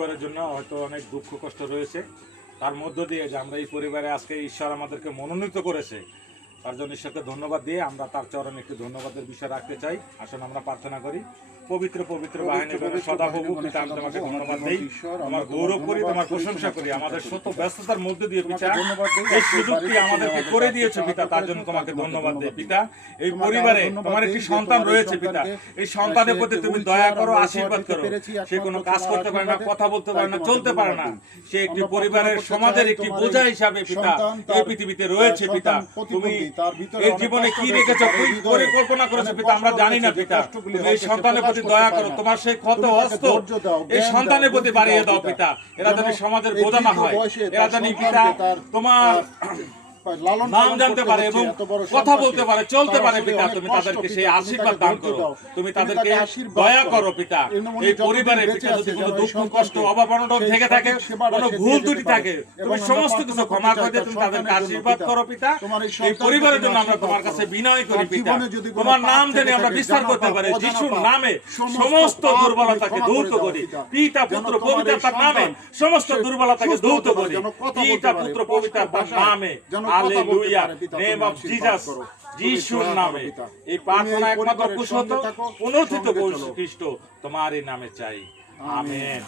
পরিবারের জন্য হয়তো অনেক দুঃখ কষ্ট রয়েছে, তার মধ্য দিয়ে যে আমরা এই পরিবারে আজকে ঈশ্বর আমাদেরকে মনোনীত করেছে, তার জন্য ঈশ্বরকে ধন্যবাদ দিয়ে আমরা তার চরণে একটু ধন্যবাদের বিষয় রাখতে চাই। আসুন আমরা প্রার্থনা করি। পবিত্র পবিত্র বাহিনী সদাপ্রভু পিতা, আমি তোমাকে ধন্যবাদ দিই, তোমার গৌরব করি, তোমার প্রশংসা করি। আমাদের শত ব্যস্ততার মধ্যে দিয়ে পিতা এই সুযোগটি আমাদেরকে করে দিয়েছো পিতা, তার জন্য তোমাকে ধন্যবাদ দিই পিতা। এই পরিবারে তোমার একটি সন্তান রয়েছে পিতা, এই সন্তানের প্রতি তুমি দয়া করো, আশীর্বাদ করো। সে কোনো কাজ করতে পারে না, কথা বলতে পারে না, চলতে পারে না, সে একটি পরিবারের সমাজের একটি বোঝা হিসাবে পিতা এই পৃথিবীতে রয়েছে পিতা। তুমি এই জীবনে কি রেখেছো, কি পরিকল্পনা করেছো পিতা আমরা জানি না পিতা। তুমি এই সন্তানের প্রতি দয়া করো, তোমার সেই ক্ষত হস্ত এই সন্তানের প্রতি বাড়িয়ে দাও পিতা। এরা যেন সমাজের বোঝা না হয়, এরা জানি পিতা তোমার নাম জানতে পারে এবং কথা বলতে পারে, চলতে পারে পিতা। তুমি তাদেরকে সেই আশীর্বাদ দান করো, তুমি তাদেরকে দয়া করো পিতা। এই পরিবারে পিতা যদি কোনো দুঃখ কষ্ট অভাব অনটন থেকে থাকে, কোনো ভুল ত্রুটি থাকে, তুমি সমস্ত কিছু ক্ষমা করে দিয়ে তুমি তাদেরকে আশীর্বাদ করো পিতা। এই পরিবারের জন্য আমরা তোমার কাছে বিনয় করি পিতা, তোমার নাম জেনে আমরা বিস্তার করতে পারি। যিশুর নামে সমস্ত দুর্বলতাকে ধৌত করি, পিতা পুত্র পবিত্র আত্মার নামে সমস্ত দুর্বলতাকে ধৌত করি, পিতা পুত্র পবিত্র আত্মার নামে। হালেলুয়া, নেম অফ জিসাস, যিশুর নামে এই প্রার্থনা একমাত্র কুশল পুনরুত্থিত খ্রিস্ট তোমারই নামে চাই, আমেন।